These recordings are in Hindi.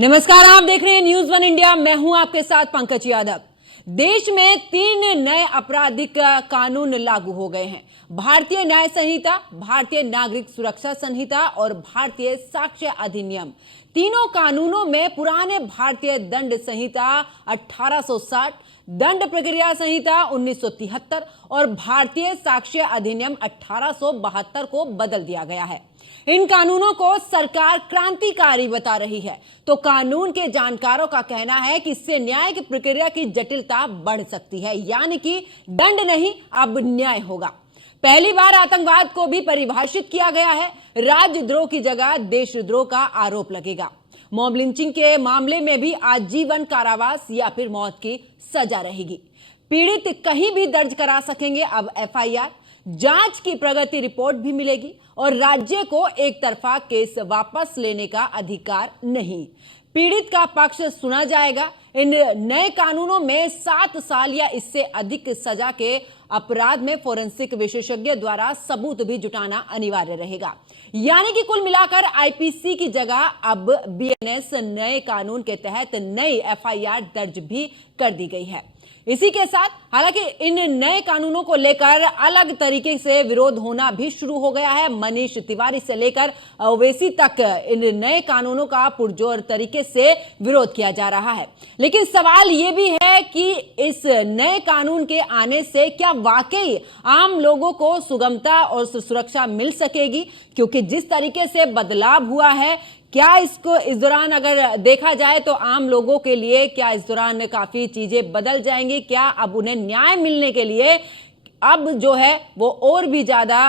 नमस्कार, आप देख रहे हैं न्यूज़ वन इंडिया। मैं हूं आपके साथ पंकज यादव। देश में 3 नए आपराधिक कानून लागू हो गए हैं। भारतीय न्याय संहिता, भारतीय नागरिक सुरक्षा संहिता और भारतीय साक्ष्य अधिनियम। तीनों कानूनों में पुराने भारतीय दंड संहिता 1860, दंड प्रक्रिया संहिता 1973 और भारतीय साक्ष्य अधिनियम 1872 को बदल दिया गया है। इन कानूनों को सरकार क्रांतिकारी बता रही है, तो कानून के जानकारों का कहना है कि इससे न्याय की प्रक्रिया की जटिलता बढ़ सकती है, यानी कि दंड नहीं अब न्याय होगा। पहली बार आतंकवाद को भी परिभाषित किया गया है। राजद्रोह की जगह देशद्रोह का आरोप लगेगा। मॉब लिंचिंग के मामले में भी आजीवन कारावास या फिर मौत की सजा रहेगी। पीड़ित कहीं भी दर्ज करा सकेंगे अब एफआईआर। जांच की प्रगति रिपोर्ट भी मिलेगी और राज्य को एक तरफा केस वापस लेने का अधिकार नहीं। पीड़ित का पक्ष सुना जाएगा। इन नए कानूनों में 7 साल या इससे अधिक सजा के अपराध में फोरेंसिक विशेषज्ञ द्वारा सबूत भी जुटाना अनिवार्य रहेगा। यानी कि कुल मिलाकर आईपीसी की जगह अब बीएनएस नए कानून के तहत नई एफआईआर दर्ज भी कर दी गई है। इसी के साथ हालांकि इन नए कानूनों को लेकर अलग तरीके से विरोध होना भी शुरू हो गया है। मनीष तिवारी से लेकर ओवैसी तक इन नए कानूनों का पुरजोर तरीके से विरोध किया जा रहा है। लेकिन सवाल यह भी है कि इस नए कानून के आने से क्या वाकई आम लोगों को सुगमता और सुरक्षा मिल सकेगी? क्योंकि जिस तरीके से बदलाव हुआ है, क्या इसको इस दौरान अगर देखा जाए तो आम लोगों के लिए क्या इस दौरान काफी चीजें बदल जाएंगी? क्या अब उन्हें न्याय मिलने के लिए अब जो है वो और भी ज्यादा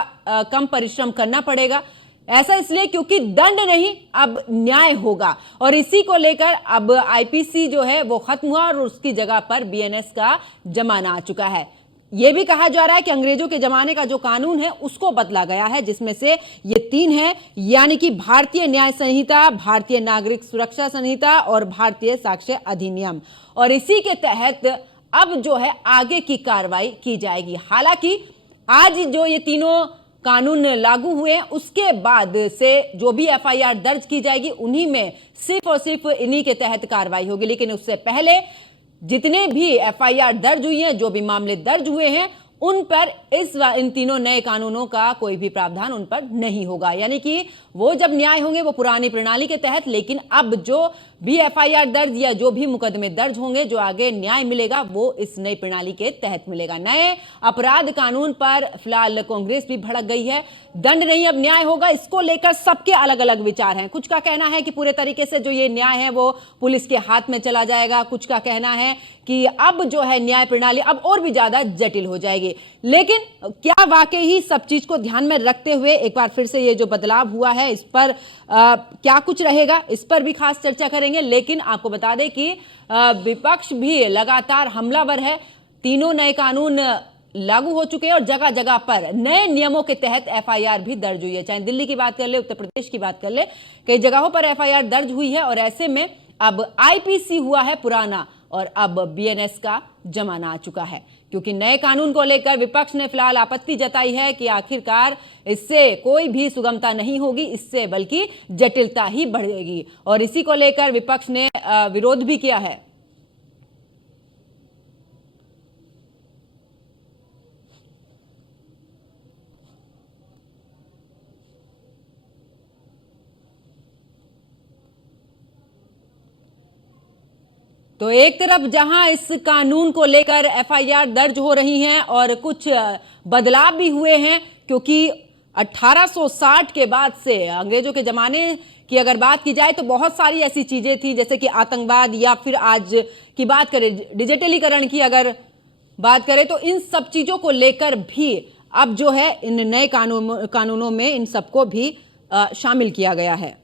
कम परिश्रम करना पड़ेगा? ऐसा इसलिए क्योंकि दंड नहीं अब न्याय होगा और इसी को लेकर अब आईपीसी जो है वो खत्म हुआ और उसकी जगह पर बीएनएस का जमाना आ चुका है। यह भी कहा जा रहा है कि अंग्रेजों के जमाने का जो कानून है उसको बदला गया है, जिसमें से ये 3 है, यानी कि भारतीय न्याय संहिता, भारतीय नागरिक सुरक्षा संहिता और भारतीय साक्ष्य अधिनियम। और इसी के तहत अब जो है आगे की कार्रवाई की जाएगी। हालांकि आज जो ये तीनों कानून लागू हुए उसके बाद से जो भी एफआईआर दर्ज की जाएगी उन्हीं में सिर्फ और सिर्फ इन्हीं के तहत कार्रवाई होगी। लेकिन उससे पहले जितने भी एफआईआर दर्ज हुई हैं, जो भी मामले दर्ज हुए हैं, उन पर इन तीनों नए कानूनों का कोई भी प्रावधान उन पर नहीं होगा। यानी कि वो जब न्याय होंगे वो पुरानी प्रणाली के तहत, लेकिन अब जो भी एफआईआर दर्ज या जो भी मुकदमे दर्ज होंगे, जो आगे न्याय मिलेगा वो इस नई प्रणाली के तहत मिलेगा। नए अपराध कानून पर फिलहाल कांग्रेस भी भड़क गई है। दंड नहीं अब न्याय होगा, इसको लेकर सबके अलग अलग विचार हैं। कुछ का कहना है कि पूरे तरीके से जो ये न्याय है वो पुलिस के हाथ में चला जाएगा। कुछ का कहना है कि अब जो है न्याय प्रणाली अब और भी ज्यादा जटिल हो जाएगी। लेकिन क्या वाकई ही सब चीज को ध्यान में रखते हुए एक बार फिर से ये जो बदलाव हुआ है इस पर क्या कुछ रहेगा, इस पर भी खास चर्चा करेंगे। लेकिन आपको बता दें कि विपक्ष भी लगातार हमलावर है। तीनों नए कानून लागू हो चुके हैं और जगह जगह पर नए नियमों के तहत एफआईआर भी दर्ज हुई है। चाहे दिल्ली की बात कर ले, उत्तर प्रदेश की बात कर ले, कई जगहों पर एफआईआर दर्ज हुई है। और ऐसे में अब आईपीसी हुआ है पुराना और अब बीएनएस का जमाना आ चुका है। क्योंकि नए कानून को लेकर विपक्ष ने फिलहाल आपत्ति जताई है कि आखिरकार इससे कोई भी सुगमता नहीं होगी, इससे बल्कि जटिलता ही बढ़ेगी। और इसी को लेकर विपक्ष ने विरोध भी किया है। तो एक तरफ जहां इस कानून को लेकर एफआईआर दर्ज हो रही हैं और कुछ बदलाव भी हुए हैं, क्योंकि 1860 के बाद से अंग्रेजों के जमाने की अगर बात की जाए तो बहुत सारी ऐसी चीजें थी, जैसे कि आतंकवाद या फिर आज की बात करें डिजिटलीकरण की अगर बात करें तो इन सब चीजों को लेकर भी अब जो है इन नए कानूनों में इन सबको भी शामिल किया गया है।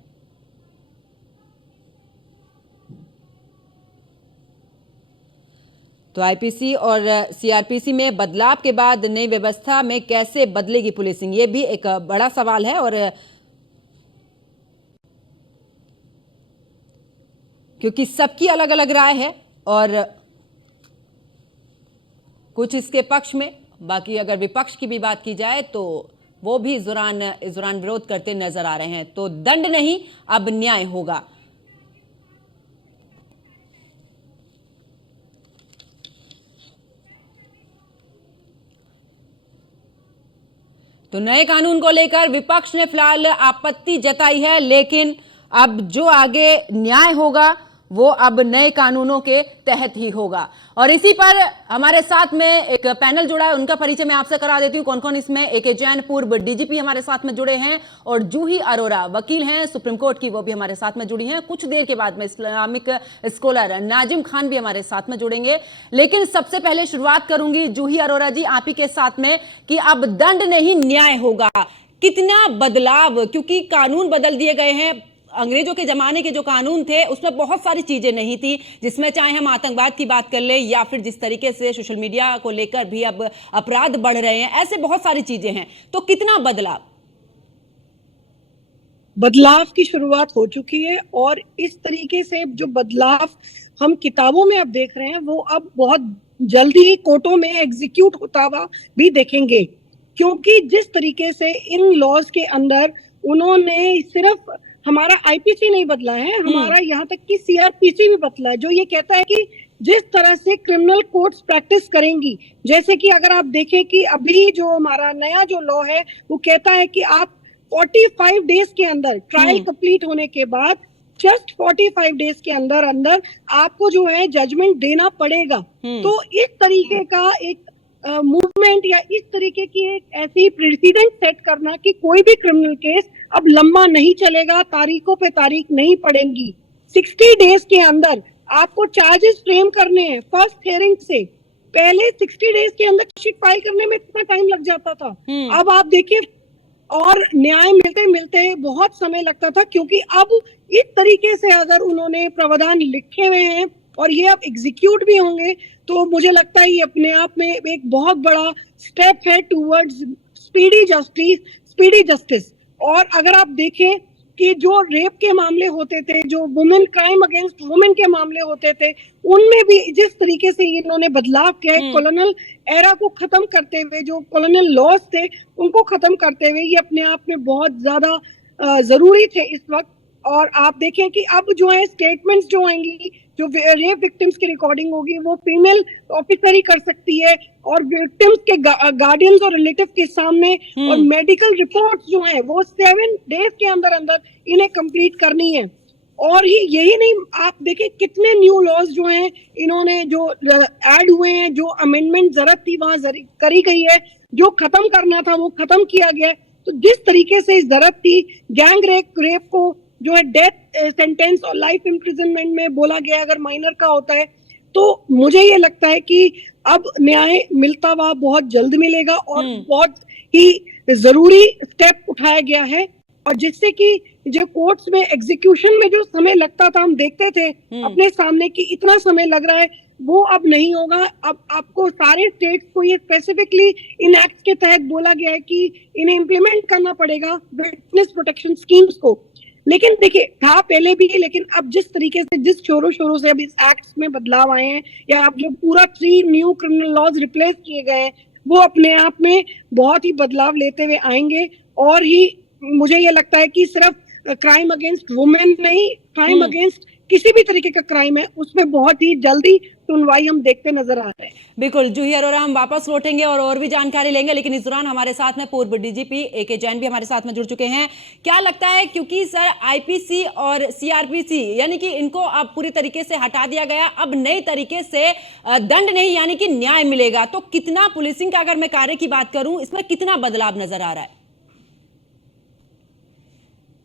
तो आईपीसी और सीआरपीसी में बदलाव के बाद नई व्यवस्था में कैसे बदलेगी पुलिसिंग, ये भी एक बड़ा सवाल है। और क्योंकि सबकी अलग अलग राय है और कुछ इसके पक्ष में, बाकी अगर विपक्ष की भी बात की जाए तो वो भी इस दौरान विरोध करते नजर आ रहे हैं। तो दंड नहीं अब न्याय होगा। तो नए कानून को लेकर विपक्ष ने फिलहाल आपत्ति जताई है, लेकिन अब जो आगे न्याय होगा वो अब नए कानूनों के तहत ही होगा। और इसी पर हमारे साथ में एक पैनल जुड़ा है, उनका परिचय मैं आपसे करा देती हूं। कौन कौन इसमें? ए.के. जैन पूर्व डीजीपी हमारे साथ में जुड़े हैं, और जूही अरोरा वकील हैं सुप्रीम कोर्ट की, वो भी हमारे साथ में जुड़ी हैं। कुछ देर के बाद में इस्लामिक स्कॉलर नाजिम खान भी हमारे साथ में जुड़ेंगे। लेकिन सबसे पहले शुरुआत करूंगी जूही अरोरा जी आप ही के साथ में कि अब दंड नहीं न्याय होगा। कितना बदलाव, क्योंकि कानून बदल दिए गए हैं। अंग्रेजों के जमाने के जो कानून थे उसमें बहुत सारी चीजें नहीं थी, जिसमें चाहे हम आतंकवाद की बात कर ले या फिर जिस तरीके से सोशल मीडिया को लेकर भी अब अपराध बढ़ रहे हैं, ऐसे बहुत सारी चीजें हैं। तो कितना बदलाव की शुरुआत हो चुकी है, और इस तरीके से जो बदलाव हम किताबों में अब देख रहे हैं वो अब बहुत जल्दी कोर्टों में एग्जीक्यूट होता हुआ भी देखेंगे। क्योंकि जिस तरीके से इन लॉज के अंदर उन्होंने सिर्फ हमारा आईपीसी नहीं बदला है, हमारा यहाँ तक कि सीआरपीसी भी बदला है, जो ये कहता है कि जिस तरह से क्रिमिनल कोर्ट्स प्रैक्टिस करेंगी। जैसे कि अगर आप देखें कि अभी जो हमारा नया जो लॉ है वो कहता है कि आप 45 डेज के अंदर ट्रायल कंप्लीट होने के बाद जस्ट 45 डेज के अंदर अंदर आपको जो है जजमेंट देना पड़ेगा। तो इस तरीके का एक मूवमेंट या इस तरीके की एक ऐसी प्रेसिडेंट सेट करना कि कोई भी क्रिमिनल केस अब लंबा नहीं चलेगा, तारीखों पे तारीख नहीं पड़ेंगी। 60 डेज के अंदर आपको चार्जेस फ्रेम करने हैं। फर्स्ट हियरिंग से पहले 60 डेज के अंदर शीट फाइल करने में इतना टाइम लग जाता था। अब आप देखिए, और न्याय मिलते मिलते बहुत समय लगता था, क्योंकि अब इस तरीके से अगर उन्होंने प्रावधान लिखे हुए हैं और ये अब एग्जीक्यूट भी होंगे, तो मुझे लगता है ये अपने आप में एक बहुत बड़ा स्टेप है टूवर्ड्स स्पीडी जस्टिस। और अगर आप देखें कि जो रेप के मामले होते थे, जो वुमेन क्राइम अगेंस्ट वुमेन के मामले होते थे, उनमें भी जिस तरीके से इन्होंने बदलाव किया है, कॉलोनियल एरा को खत्म करते हुए, जो कॉलोनियल लॉज थे उनको खत्म करते हुए, ये अपने आप में बहुत ज्यादा जरूरी थे इस वक्त। और आप देखें कि अब जो है स्टेटमेंट्स जो आएंगी, जो रेप विक्टिम्स की रिकॉर्डिंग होगी वो फीमेल ऑफिसर ही कर सकती है, और विक्टिम्स के गार्डियंस और रिलेटिव के सामने, और मेडिकल रिपोर्ट्स जो है वो 7 डेज के अंदर अंदर इन्हें कंप्लीट करनी है। और ही यही नहीं, आप देखें कितने न्यू लॉज जो हैं इन्होंने जो ऐड हुए हैं, जो अमेंडमेंट जरूरत थी वहां करी गई है, जो खत्म करना था वो खत्म किया गया है। तो जिस तरीके से इस जरूरत थी, गैंग रेप को जो है डेथ सेंटेंस और लाइफ इम्प्रिजनमेंट में बोला गया अगर माइनर का होता है, तो मुझे ये लगता है कि अब न्याय मिलता हुआ बहुत जल्द मिलेगा, और बहुत ही जरूरी स्टेप उठाया गया है। और जिससे कि जो कोर्ट्स में एग्जीक्यूशन में जो समय लगता था, हम देखते थे अपने सामने कि इतना समय लग रहा है, वो अब नहीं होगा। अब आपको सारे स्टेट्स को ये स्पेसिफिकली इन एक्ट के तहत बोला गया है कि इन्हें इम्प्लीमेंट करना पड़ेगा विटनेस प्रोटेक्शन स्कीम्स को। लेकिन देखिए, था पहले भी, लेकिन अब जिस तरीके से जिस शोरों से अब इस एक्ट में बदलाव आए हैं, या अब जो पूरा 3 न्यू क्रिमिनल लॉज रिप्लेस किए गए हैं, वो अपने आप में बहुत ही बदलाव लेते हुए आएंगे। और ही मुझे ये लगता है कि सिर्फ क्राइम अगेंस्ट वुमेन नहीं, क्राइम अगेंस्ट किसी भी तरीके का क्राइम है उसमें बहुत ही जल्दी सुनवाई हम देखते नजर आ रहे हैं। बिल्कुल जूही अरोरा, हम वापस लौटेंगे और भी जानकारी लेंगे, लेकिन इस दौरान हमारे साथ में पूर्व डीजीपी ए.के. जैन भी हमारे साथ में जुड़ चुके हैं। क्या लगता है, क्योंकि सर आईपीसी और सीआरपीसी यानी कि इनको अब पूरी तरीके से हटा दिया गया, अब नए तरीके से दंड नहीं यानी कि न्याय मिलेगा, तो कितना पुलिसिंग का अगर मैं कार्य की बात करूं, इसमें कितना बदलाव नजर आ रहा है?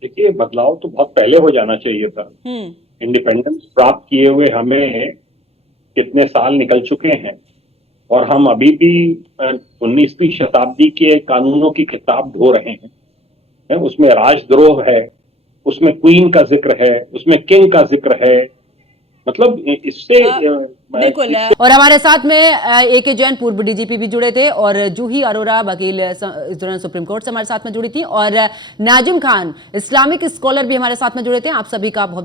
देखिए, बदलाव तो बहुत पहले हो जाना चाहिए था। इंडिपेंडेंस प्राप्त किए हुए हमें कितने साल निकल चुके हैं, और हम अभी भी 19वीं शताब्दी के कानूनों की किताब ढो रहे हैं। उसमें राजद्रोह है, उसमें क्वीन का जिक्र है, उसमें किंग का जिक्र है। मतलब इससे बिल्कुल। और हमारे साथ में ए.के. जैन पूर्व डीजीपी भी जुड़े थे, और जूही अरोरा वकील इस दौरान सुप्रीम कोर्ट से हमारे साथ में जुड़ी थी, और नाजिम खान इस्लामिक स्कॉलर भी हमारे साथ में जुड़े थे। आप सभी का बहुत बहुत